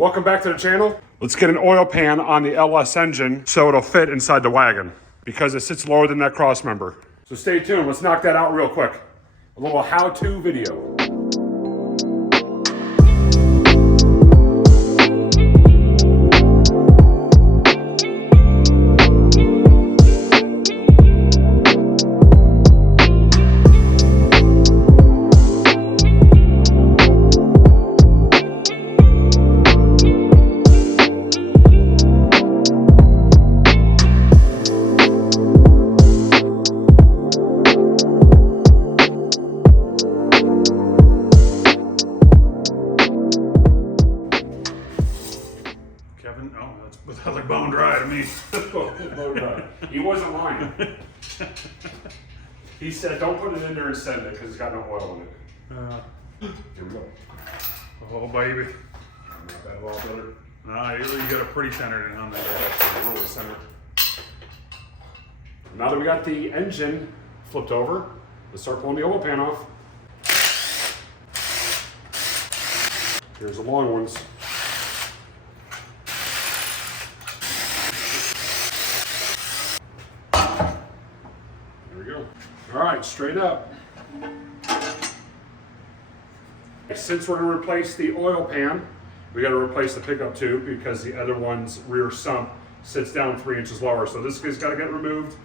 Welcome back to the channel. Let's get an oil pan on the LS engine so it'll fit inside the wagon because it sits lower than that cross member. So stay tuned, let's knock that out real quick. A little how-to video. That's like bone dry to me. Bone dry. He wasn't lying. He said, don't put it in there and send it because it's got no oil in it. Here we go. Oh, baby. Not bad at all, brother. Nah, you got a pretty centered in on there. Really centered. Now that we got the engine flipped over, let's start pulling the oil pan off. Here's the long ones. All right, straight up. Since we're gonna replace the oil pan, we gotta replace the pickup tube because the other one's rear sump sits down 3 inches lower. So this has gotta get removed,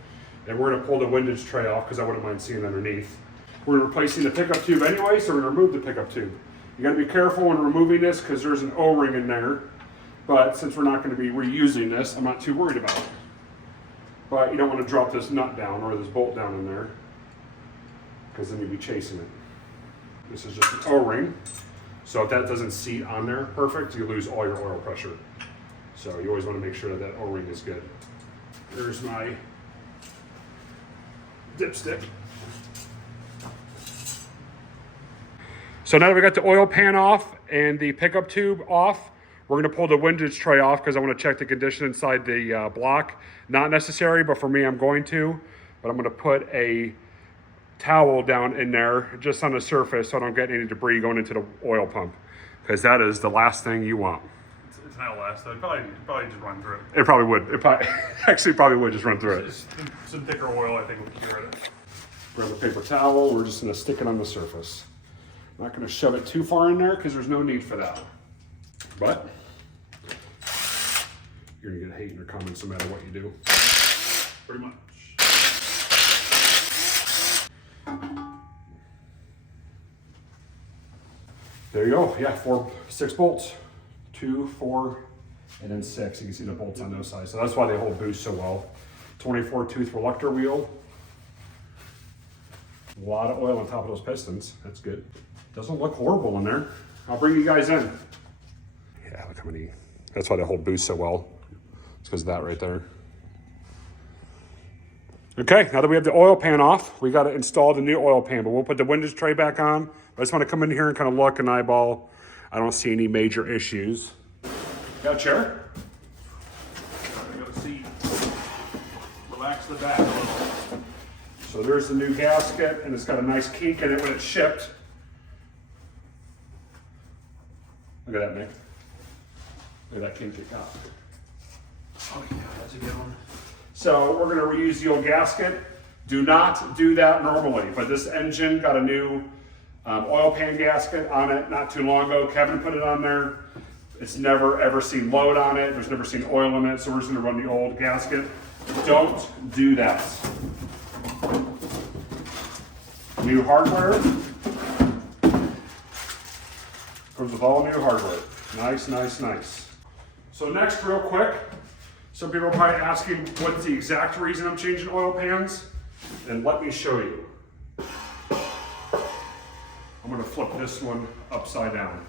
and we're gonna pull the windage tray off because I wouldn't mind seeing underneath. We're replacing the pickup tube anyway, so we're gonna remove the pickup tube. You gotta be careful when removing this because there's an O-ring in there, but since we're not gonna be reusing this, I'm not too worried about it. But you don't wanna drop this nut down or this bolt down in there, because then you'd be chasing it. This is just an O-ring. So if that doesn't seat on there perfect, you lose all your oil pressure. So you always want to make sure that that O-ring is good. There's my dipstick. So now that we got the oil pan off and the pickup tube off, we're gonna pull the windage tray off because I want to check the condition inside the block. Not necessary, but for me, I'm going to. But I'm gonna put a towel down in there just on the surface so I don't get any debris going into the oil pump, because that is the last thing you want. It's not last though. Probably just run through it. It probably would. It probably, actually probably would just run through it. Just some thicker oil, I think, would cure it. Grab a paper towel. We're just gonna stick it on the surface. Not gonna shove it too far in there because there's no need for that. But you're gonna get hate in your comments no matter what you do. Pretty much. There you go. Yeah, 6 bolts. 2, 4, and then 6. You can see the bolts on those sides. So that's why they hold boost so well. 24 tooth reluctor wheel. A lot of oil on top of those pistons. That's good. Doesn't look horrible in there. I'll bring you guys in. Yeah, look how many. That's why they hold boost so well. It's because of that right there. Okay, now that we have the oil pan off, we got to install the new oil pan, but we'll put the windage tray back on. I just want to come in here and kind of look and eyeball. I don't see any major issues. Got a chair? I got a seat. Relax the back a little. So there's the new gasket, and it's got a nice kink in it when it's shipped. Look at that, Nick. Look at that kink it got. Oh yeah, that's a good one. So we're gonna reuse the old gasket. Do not do that normally, but this engine got a new oil pan gasket on it not too long ago. Kevin put it on there. It's never ever seen load on it. There's never seen oil in it, so we're just gonna run the old gasket. Don't do that. New hardware. Comes with all new hardware. Nice, nice, nice. So next, real quick, some people are probably asking what's the exact reason I'm changing oil pans, and let me show you. I'm gonna flip this one upside down.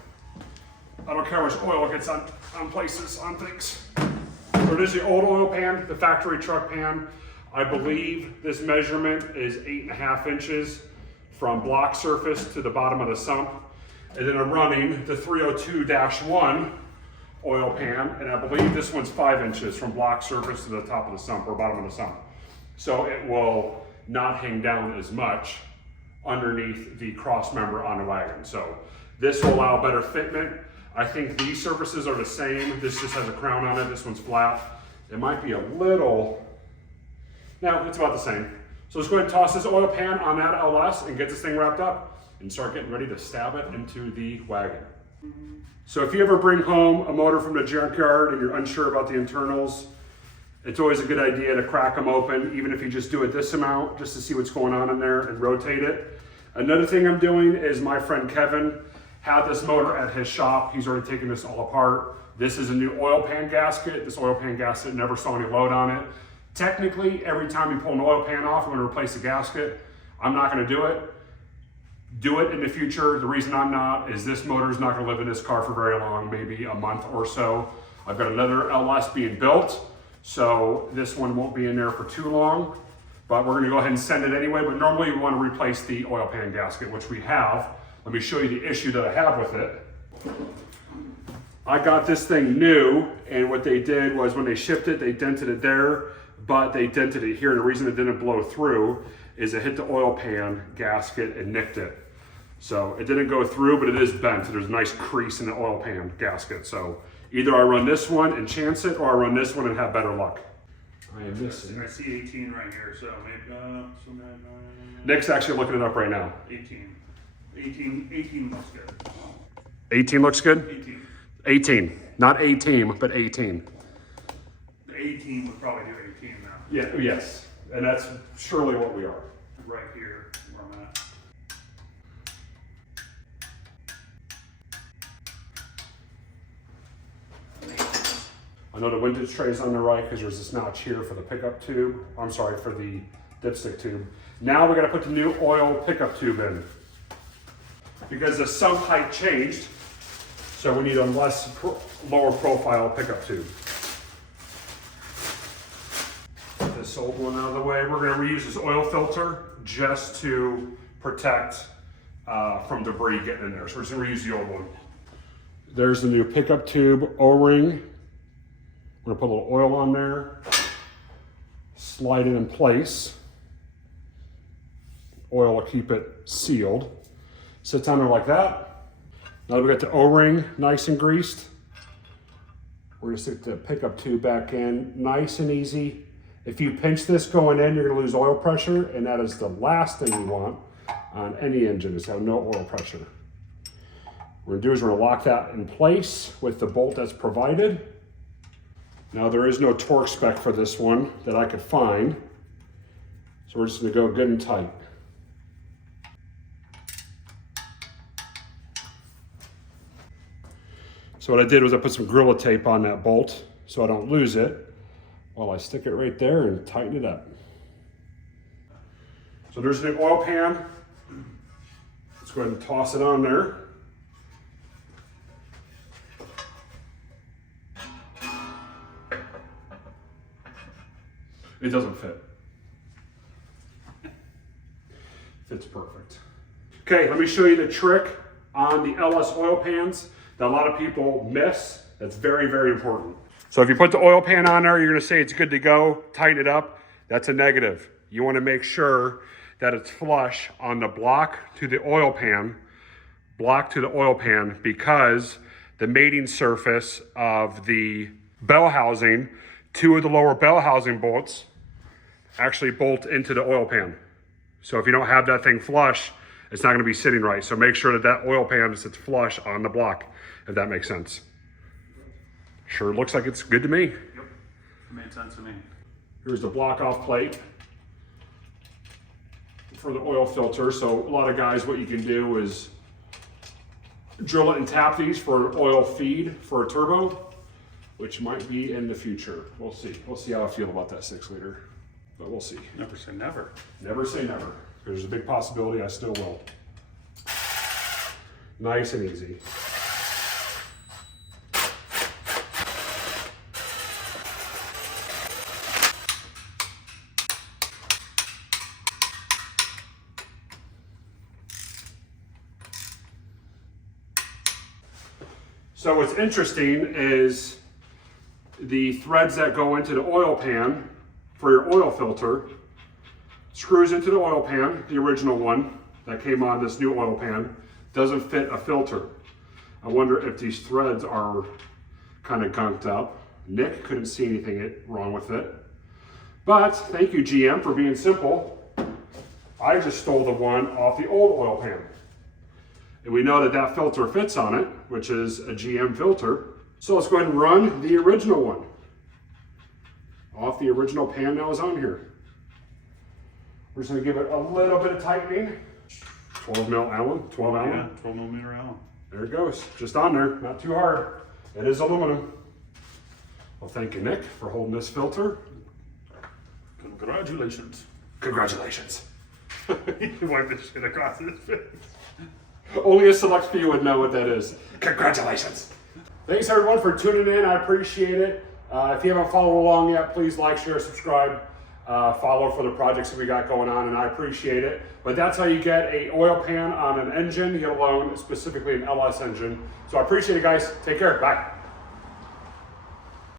I don't care how much oil gets on places, on things. So it is the old oil pan, the factory truck pan. I believe this measurement is 8.5 inches from block surface to the bottom of the sump. And then I'm running the 302-1 oil pan, and I believe this one's 5 inches from block surface to the top of the sump or bottom of the sump. So it will not hang down as much underneath the cross member on the wagon. So this will allow better fitment. I think these surfaces are the same. This just has a crown on it. This one's flat. It might be a little, no, it's about the same. So let's go ahead and toss this oil pan on that LS and get this thing wrapped up and start getting ready to stab it into the wagon. So if you ever bring home a motor from the junkyard and you're unsure about the internals, it's always a good idea to crack them open, even if you just do it this amount, just to see what's going on in there and rotate it. Another thing I'm doing is my friend Kevin had this motor at his shop. He's already taken this all apart. This is a new oil pan gasket. This oil pan gasket never saw any load on it. Technically, every time you pull an oil pan off, I'm gonna replace the gasket. I'm not gonna do it. Do it in the future. The reason I'm not is this motor is not gonna live in this car for very long, maybe a month or so. I've got another LS being built, so this one won't be in there for too long, but we're gonna go ahead and send it anyway. But normally we wanna replace the oil pan gasket, which we have. Let me show you the issue that I have with it. I got this thing new, and what they did was when they shipped it, they dented it there, but they dented it here. And the reason it didn't blow through is it hit the oil pan gasket and nicked it. So it didn't go through, but it is bent. There's a nice crease in the oil pan gasket. So either I run this one and chance it, or I run this one and have better luck. I am missing. I see 18 right here, so maybe, Nick's actually looking it up right now. 18 looks good. 18 looks good? 18. 18, not 18, but 18. The 18 would probably do 18 now. Yeah, yes, and that's surely what we are. Right here, where I'm at. I know the windage tray is on the right because there's this notch here for the pickup tube. I'm sorry, for the dipstick tube. Now we got to put the new oil pickup tube in because the sump height changed, so we need a lower profile pickup tube. Get this old one out of the way. We're going to reuse this oil filter just to protect from debris getting in there. So we're just going to reuse the old one. There's the new pickup tube O-ring. We're gonna put a little oil on there, slide it in place. Oil will keep it sealed. Sits on there like that. Now that we got the O-ring nice and greased, we're gonna stick the pickup tube back in, nice and easy. If you pinch this going in, you're gonna lose oil pressure, and that is the last thing you want on any engine, is have no oil pressure. What we're gonna do is we're gonna lock that in place with the bolt that's provided. Now there is no torque spec for this one that I could find, so we're just gonna go good and tight. So what I did was I put some Gorilla Tape on that bolt so I don't lose it while I stick it right there and tighten it up. So there's the oil pan. Let's go ahead and toss it on there. It doesn't fit. Fits perfect. Okay, let me show you the trick on the LS oil pans that a lot of people miss. That's very, very important. So if you put the oil pan on there, you're gonna say it's good to go, tighten it up. That's a negative. You wanna make sure that it's flush on the block to the oil pan, because the mating surface of the bell housing, two of the lower bell housing bolts actually bolt into the oil pan. So if you don't have that thing flush, it's not gonna be sitting right. So make sure that that oil pan sits flush on the block, if that makes sense. Sure looks like it's good to me. Yep, made sense to me. Here's the block off plate for the oil filter. So a lot of guys, what you can do is drill it and tap these for an oil feed for a turbo, which might be in the future. We'll see. We'll see how I feel about that 6 liter, but we'll see. Never say never. Never say never. There's a big possibility I still will. Nice and easy. So what's interesting is the threads that go into the oil pan for your oil filter screws into the oil pan, the original one that came on this new oil pan, doesn't fit a filter. I wonder if these threads are kind of gunked up. Nick couldn't see anything wrong with it. But thank you, GM, for being simple. I just stole the one off the old oil pan. And we know that that filter fits on it, which is a GM filter. So let's go ahead and run the original one off the original pan that was on here. We're just gonna give it a little bit of tightening. 12 mil Allen, 12 Allen. Yeah, 12 millimeter Allen. There it goes, just on there, not too hard. It is aluminum. Well, thank you, Nick, for holding this filter. Congratulations. Congratulations. You wiped this shit across his face. Only a select few would know what that is. Congratulations. Thanks everyone for tuning in, I appreciate it. If you haven't followed along yet, please like, share, subscribe, follow for the projects that we got going on, and I appreciate it. But that's how you get a oil pan on an engine, let alone specifically an LS engine. So I appreciate it, guys. Take care, bye.